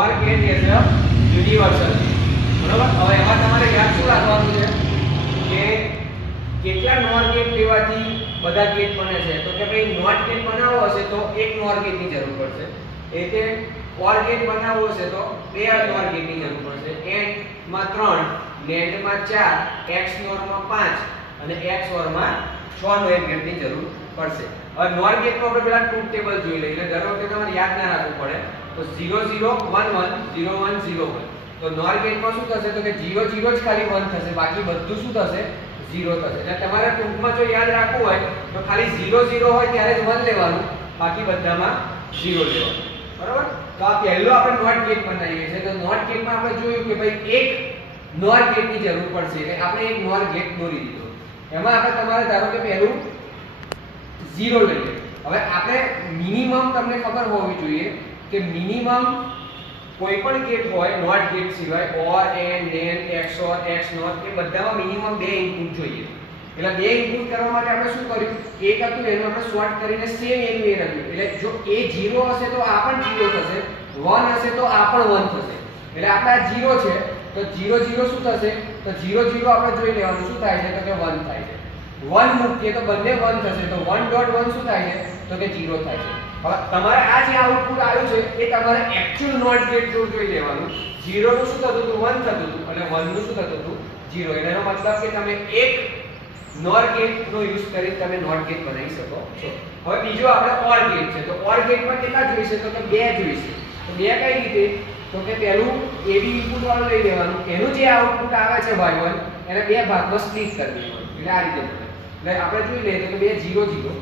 NOR gate is a universal gate. બરાબર. હવે એમાં તમારે યાદ શું રાખવાનું છે કે કેટલા NOR gate લેવાથી બધા ગેટ બને છે? તો કે ભાઈ NOT gate બનાવવો હશે તો એક NOR gate ની જરૂર પડશે. એટલે OR gate બનાવવો હશે તો બે NOR gate ની જરૂર પડશે. AND માં 3, NAND માં 4, XNOR માં 5 અને XOR માં 6 નો એક ગેટ ની જરૂર પડશે. હવે NOR ગેટ નો આપણે પહેલા ટ્રુથ ટેબલ જોઈ લઈએ. એટલે દર વખતે તમારે યાદ ના રાખવું પડે. તો 0 0 1 1 0 1 0 1. તો NOR ગેટ માં શું થશે? તો કે 0 0 જ ખાલી 1 થશે, બાકી બધું શું થશે? 0 થશે. એટલે તમારે ટૂંકમાં જો યાદ રાખવું હોય તો ખાલી 0 0 હોય ત્યારે જ 1 લેવાનું, બાકી બધામાં 0 લેવાનું. બરાબર? તો આ પહેલો આપણે NOT ગેટ બનાવીએ છીએ. તો NOT ગેટ માં આપણે જોયું કે ભાઈ એક NOR ગેટ ની જરૂર પડશે. એટલે આપણે એક NOR ગેટ દોરી દીધો. એમાં આપણે તમારે ધારો કે પહેલું 0 લઈએ. હવે આપણે મિનિમમ તમને ખબર હોવી જોઈએ કે મિનિમમ કોઈ પણ ગેટ હોય NOT ગેટ સિવાય OR AND NAND XOR XNOR એ બધામાં મિનિમમ 2 ઇનપુટ જોઈએ. એટલે 2 ઇનપુટ કરવા માટે આપણે શું કર્યું? એક હતું એનું આપણે શોર્ટ કરીને સેમ એનું એ રાખ્યું. એટલે જો A 0 હશે તો આ પણ 0 થશે, 1 હશે તો આ પણ 1 થશે. એટલે આપણે આ 0 છે તો 0 0 શું થશે? તો 0 0 આપણે જોઈ લેવાનું શું થાય છે? તો કે 1 થાય છે. 1 મૂકીએ તો બંને 1 થશે. તો 1.1 શું થાય છે? તો કે 0 થાય છે. હવે તમારે આ જે આઉટપુટ આવ્યું છે એ તમારે એક્ચ્યુઅલ NOT ગેટ જોઈ લેવાનું. 0 નું શું થતું હતું? 1 થતું હતું અને 1 નું શું થતું હતું? 0. એનો મતલબ કે તમે એક NOR ગેટ નો યુઝ કરી તમે NOT ગેટ બનાવી શકો છો. હવે બીજો આપણે OR ગેટ છે. તો OR ગેટમાં કેટલા જોઈશે? તો કે 2 જોઈશે. તો 2 કઈ રીતે? તો કે પહેલું AB ઇનપુટ વાળું લઈ લેવાનું. એનું જે આઉટપુટ આવે છે y1 એને બે ભાગમાં સ્પ્લિટ કરી દેવાનું. એટલે આ રીતે બને. એટલે આપણે જોઈ લઈએ તો કે 2 0 0.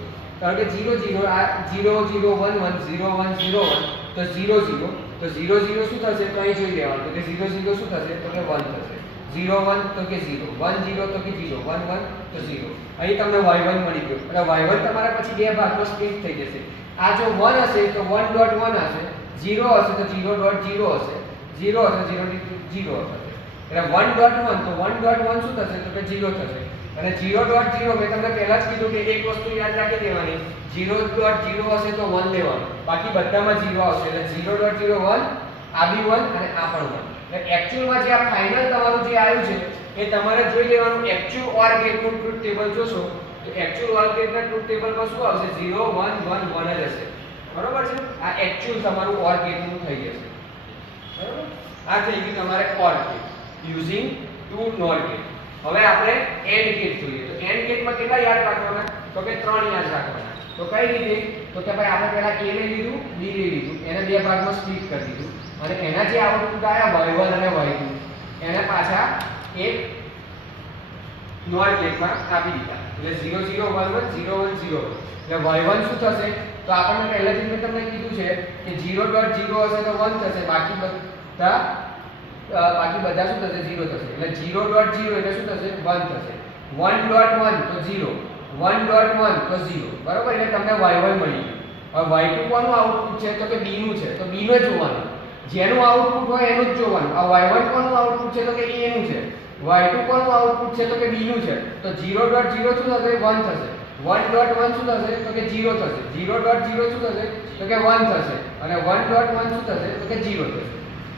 કારણ કે 0 0 આ 0 0 1 1 0 1 0 1 તો 0 0. તો 0 0 શું થશે? તો અહીં જોઈ લેવાનું. તો કે 0 0 શું થશે? તો કે 1 થશે. 0 1 તો કે 0 1 0 તો કે 0 1 1 તો 0. અહીં તમને y1 મળી ગયો. એટલે y1 તમારા પછી બે ભાગમાં સ્પ્લિટ થઈ જશે. આ જો 1 હશે તો 1.1 હશે, 0 હશે તો 0.0 હશે, 0 હશે 0.0 થશે. એટલે 1.1 તો 1.1 શું થશે? તો કે 0 થશે. અને 0.0 મેં તમને પહેલા જ કીધું કે એક વસ્તુ યાદ રાખી દેવાની, 0.0 હશે તો 1 લેવાનું, બાકી બધામાં 0 આવશે. એટલે 0.0 1, આ બી 1 અને આ પણ 1. એટલે એક્ચ્યુઅલમાં જે આ ફાઇનલ તમારું જે આવ્યું છે એ તમારે જોઈ લેવાનું. એક્ચ્યુઅલ OR ગેટનું ટ્રુથ ટેબલ જોશો તો એક્ચ્યુઅલ OR ગેટના ટ્રુથ ટેબલમાં શું આવશે? 0 1 1 1 જ હશે. બરોબર છે? આ એક્ચ્યુઅલ તમારું OR ગેટનું થઈ જશે. બરોબર? આ થઈ ગયું તમારે OR gate using two NOR gate. હવે આપણે AND ગેટ જોઈએ. તો AND ગેટમાં કેટલા યાદ રાખવાના? તો કે 3 યાદ રાખવાના. તો કઈ રીતે? તો કે ભાઈ આપણે પહેલા A લઈ લીધું, B લઈ લીધું, એને બે ભાગમાં સ્પ્લિટ કરી દીધું અને એના જે આઉટપુટ આવ્યા y1 અને y2 એને પાછા એક NOR ગેટમાં આપી દીધા. એટલે 0 0 1 1 0 1 0 1. એટલે y1 શું થશે? તો આપણને પહેલાથી મેં તમને કીધું છે કે 0.0 હશે તો 1 થશે, બાકી બધા શું થશે? 0 થશે. એટલે 0.0 એટલે શું થશે? 1 થશે. 1.1 તો 0, 1.1 તો 0. બરોબર? એટલે તમને y1 મળી ગયું. હવે y2 કોનું આઉટપુટ છે? તો કે b નું છે. તો b નું જોવાનું. જેનું આઉટપુટ હોય એનું જ જોવાનું. આ y1 કોનું આઉટપુટ છે? તો કે a નું છે. y2 કોનું આઉટપુટ છે? તો કે b નું છે. તો 0.0 શું થશે? 1 થશે. 1.1 શું થશે? તો કે 0 થશે. 0.0 શું થશે? તો કે 1 થશે. અને 1.1 શું થશે? તો કે 0 થશે.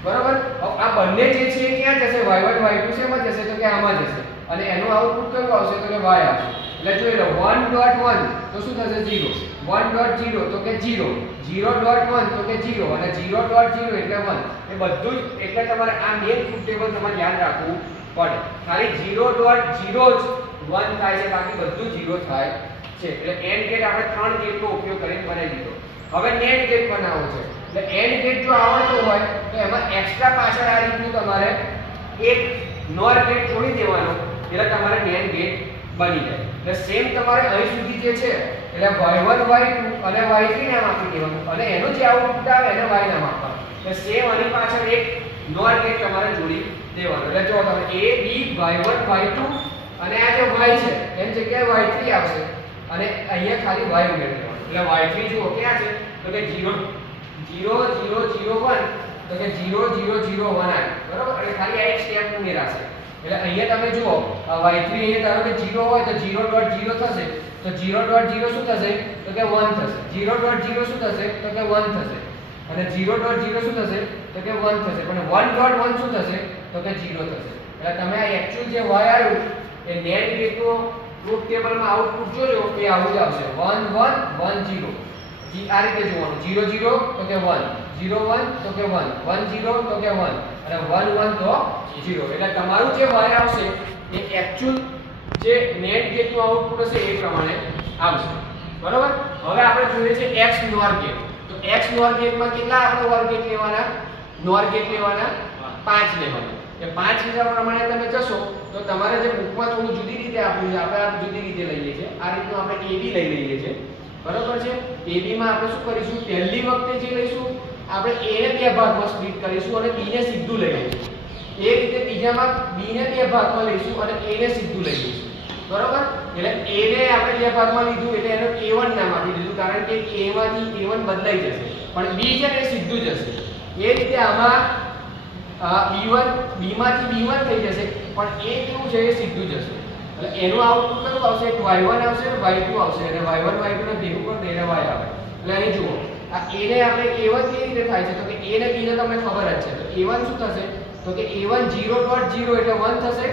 બરાબર? આ બંને જે છે એ ક્યાં જશે? y1 y2 શેમાં જશે? તો કે આમાં જશે. અને એનું આઉટપુટ કયું આવશે? તો કે y આવશે. એટલે જોઈ લો 1.1 તો શું થશે? 0. 1.0 તો કે 0. 0.1 તો કે 0 અને 0.0 એટલે 1. એ બધું જ એટલે તમારે આ મેઇન ટ્રુથ ટેબલ તમારે યાદ રાખવું પડે. ખાલી 0.0 જ 1 થાય છે, બાકી બધું 0 થાય છે. એટલે AND ગેટ આપણે 3 ગેટનો ઉપયોગ કરીને બનાવી દીધો. હવે NAND ગેટ બનાવવો છે. એટલે AND ગેટ જો આવડતો હોય તો એમાં એક્સ્ટ્રા પાછળ આ રીતનું તમારે એક NOR ગેટ જોડી દેવાનો, એટલે તમારે NAND ગેટ બની જાય. એટલે સેમ તમારે અહીં સુધી જે છે એટલે y1 y2 અને y3 નામ આપી દેવાનું અને એનું જે આઉટપુટ આવે એને y નામ આપવાનું. એટલે સેમ આની પાછળ એક NOR ગેટ તમારે જોડી દેવાનો. એટલે જો તમે a b y1 y2 અને આ જે y છે એની જગ્યાએ y3 આવશે અને અહીંયા ખાલી y ઉમેરી દેવાનું. એટલે y3 જુઓ ક્યાં છે? તો કે 0 0 0 0 1 તો કે 0 0 0 1 આવ્યું. બરોબર? એટલે ખાલી આ એક સ્ટેપ ઉમેરાશે. એટલે અહીંયા તમે જુઓ y3 અહીંયા ધારો કે 0 હોય તો 0.0 થશે. તો 0.0 શું થશે? તો કે 1 થશે. 0.0 શું થશે? તો કે 1 થશે. અને 0.0 શું થશે તો કે 1 થશે, પણ 1.1 શું થશે તો કે 0 થશે. એટલે તમે આ એક્ચ્યુઅલ જે y આવ્યું એ નેટ ગેટનો ટ્રુથ ટેબલમાં આઉટપુટ જોજો એ આવું જ આવશે 1 1 1 0. આ રીતે જોવાનું 0 0 તો કે 1, 0 1 તો કે 1, 1 0 તો કે 1 અને 1 1 તો 0. એટલે તમારું જે y આવશે એ એક્ચ્યુઅલ જે નેટ ગેટનું આઉટપુટ હશે એ પ્રમાણે આવશે. બરોબર. હવે આપણે જોઈએ છે x NOR ગેટ. તો x NOR ગેટમાં કેટલા આપણે OR ગેટ લેવાના? NOR ગેટ લેવાના 5 લેવાના. એ 5 લીધા પ્રમાણે તમે જશો તો તમારે જે બુકમાં થોડું જુદી રીતે આપ્યું છે, આપણે આ જુદી રીતે લઈએ છીએ. આ રીતનું આપણે AB લઈ લઈએ છીએ. બરોબર છે. AB માં આપણે શું કરીશું? પહેલી વખતે જે લઈશું આપણે A ને બે ભાગમાં સ્પ્લિટ કરીશું અને B ને સીધું લઈ લઈશું. એ રીતે બીજામાં B ને બે ભાગમાં લઈશું અને A ને સીધું લઈ લઈશું. બરોબર. એટલે A ને આપણે બે ભાગમાં લીધું એટલે એનું A1 નામ આપી દીધું, કારણ કે A માંથી A1 બદલાઈ જશે, પણ B છે ને સીધું જશે. એ રીતે આમાં B1 B માંથી B1 થઈ જશે, પણ A કેવું છે એ સીધું જશે. એટલે એનું આઉટપુટ કયું આવશે? y1 આવશે, y2 આવશે અને y1 y2 ને ભેગું કરી દઈને y આવે. એટલે અહીં જુઓ આ A ને આપણે A1 કેવી રીતે થાય છે તો કે A ને B ને તમને ખબર જ છે. તો A1 શું થશે તો કે A1 0.0 એટલે 1 થશે,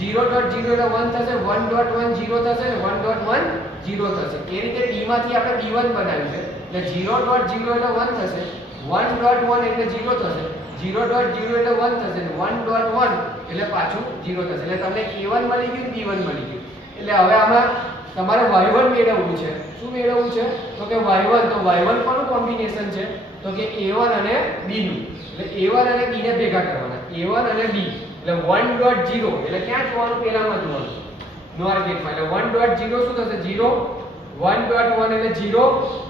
0.0 એટલે 1 થશે, 1.1 0 થશે અને 1.1 0 થશે. એ રીતે B માંથી આપણે B1 બનાવ્યું છે. એટલે 0.0 એટલે 1 થશે, 1.1 એટલે 0 થશે, 0.0 એટલે 1 થશે અને 1.1 એટલે પાછું 0 થશે. એટલે તમને A1 મળી ગયું, B1 મળી ગયું. એટલે હવે આમાં તમારે y1 મેળવવું છે. શું મેળવવું છે તો કે y1. તો y1 કોનું કોમ્બિનેશન છે તો કે A1 અને B નું. એટલે A1 અને B ને ભેગા કરવાના, A1 અને B. એટલે 1.0 એટલે ક્યાં જોવાનું? પહેલામાં જોવાનું NOR ગેટમાં. એટલે 1.0 શું થશે? 0, 1.1 એટલે 0,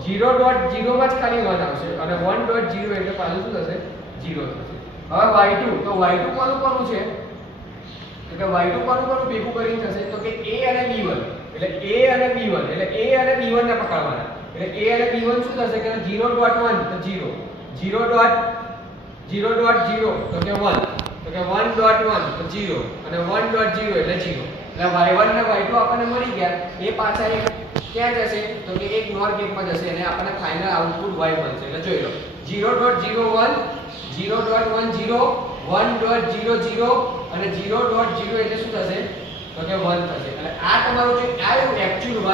0.0 માં જ ખાલી 1 આવશે અને 1.0 એટલે પાછું શું થશે? 0 થશે. હવે y2. તો y2 કોનું છે તો કે y2 કોનું ભેગું કરીને થશે તો કે A અને B1. એટલે A અને B1 એટલે A અને B1 ને પકડવાના. એટલે A અને B1 શું થશે કે 0.1 તો 0, 0.0 તો કે 1, તો કે 1.1 તો 0 અને 1.0 એટલે 0. એટલે y1 અને y2 આપણને મળી ગયા. એ પાછા એક ક્યાં જશે તો કે એક NOR ગેટમાં જશે અને આપણને ફાઇનલ આઉટપુટ y મળશે. એટલે જોઈ લો 0.01, 0.10, 1.00 અને 0.0 એટલે શું થશે તો કે 1 થશે. એટલે આ તમારું જે આવ્યું એક્ચ્યુઅલ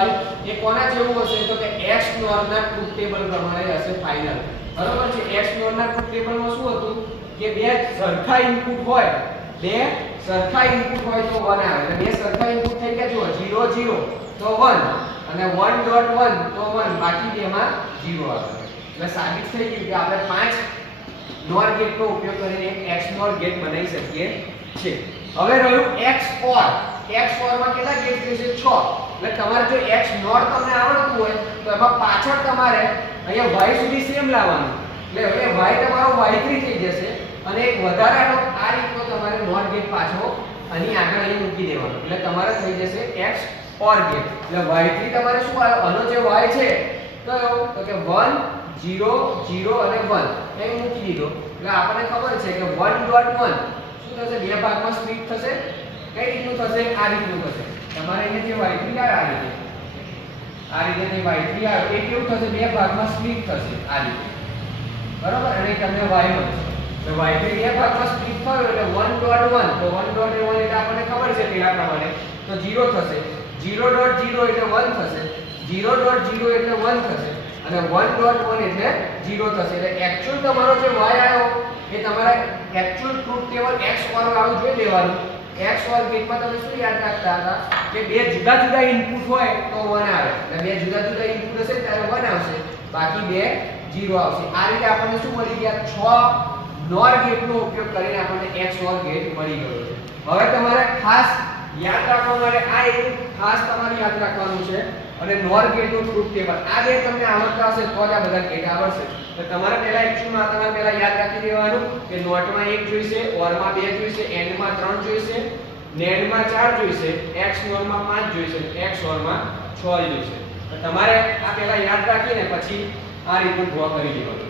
y એ કોના જેવું હશે તો કે x NOR ના ટ્રુથ ટેબલ પ્રમાણે હશે ફાઇનલ. બરોબર છે. x NOR ના ટ્રુથ ટેબલમાં શું હતું કે બે સરખા ઇનપુટ હોય, બે સરખા ઇનપુટ હોય તો 1 આવે. એટલે બે સરખા ઇનપુટ થઈ ગયા જુઓ 0 0 તો 1 અને 1.1 તો 1, બાકી બેમાં 0 આવે. એટલે સાબિત થઈ ગયું કે આપણે 5 NOR ગેટનો ઉપયોગ કરીને એક XNOR ગેટ બનાવી શકીએ છીએ. હવે રહ્યું XOR. XOR માં કેટલા ગેટ છે? 6. એટલે તમારે જો XNOR તમને આવડતું હોય તો એમાં પાછળ તમારે અહીંયા y સુધી સેમ લાવવાનું. એટલે હવે y તમારો y3 થઈ જશે અને એક વધારાનો આ રીતનો તમારે NOR ગેટ પાછો અહીં આગળ અહીં મૂકી દેવાનો. એટલે તમારે થઈ જશે XOR ગેટ. એટલે y3 તમારે શું આવ્યો? આનો જે y છે કયો તો કે 1 0 0 અને 1 એ મૂકી દીધો. એટલે આપણને ખબર છે કે 1.1 શું થશે? બે ભાગમાં સ્પ્લિટ થશે. કઈ રીતનું થશે? આ રીતનું થશે. તમારે અહીંયા જે y3 આવે આ રીતે જે y3 આવે એ કેવું થશે? બે ભાગમાં સ્પ્લિટ થશે આ રીતે. બરોબર. અને તમને y મળશે. તો y3 બે ભાગમાં સ્પ્લિટ થયો એટલે 1.1 તો 1.1 એટલે આપણને ખબર છે પેલા પ્રમાણે તો 0 થશે, 0.0 એટલે 1 થશે, 0.0 એટલે 1 થશે અને 1.1 એટલે 0 થશે. એટલે એક્ચ્યુઅલ તમારો જે y આવ્યો એ તમારા એક્ચ્યુઅલ ટ્રુથ ટેબલ XOR વાળું જોઈ લેવાનું. XOR ગેટમાં તમે શું યાદ રાખતા હતા કે બે જુદા જુદા ઇનપુટ હોય તો 1 આવે. એટલે બે જુદા જુદા ઇનપુટ હશે ત્યારે 1 આવશે, બાકી બે 0 આવશે. આ રીતે આપણને શું મળી ગયા? 6 NOR ગેટનો ઉપયોગ કરીને આપણને XOR ગેટ મળી ગયો છે. હવે તમારે ખાસ યાદ રાખવા માટે આ એક ખાસ તમારે યાદ રાખવાનું છે અને NOR ગેટનું ટ્રુથ ટેબલ આ બે તમને આવડતા હશે તો જ આ બધા ગેટ આવડશે. તો તમારે પહેલા એક્ચ્યુઅલમાં તમારે પહેલા યાદ રાખી દેવાનું કે નોટમાં 1 જોઈશે, ઓરમાં 2 જોઈશે, એન્ડમાં 3 જોઈશે, નેન્ડમાં 4 જોઈશે, XNOR માં 5 જોઈશે, XOR માં 6 જોઈશે. તો તમારે આ પહેલા યાદ રાખીને પછી આ રીતનું ડ્રો કરી દેવાનું.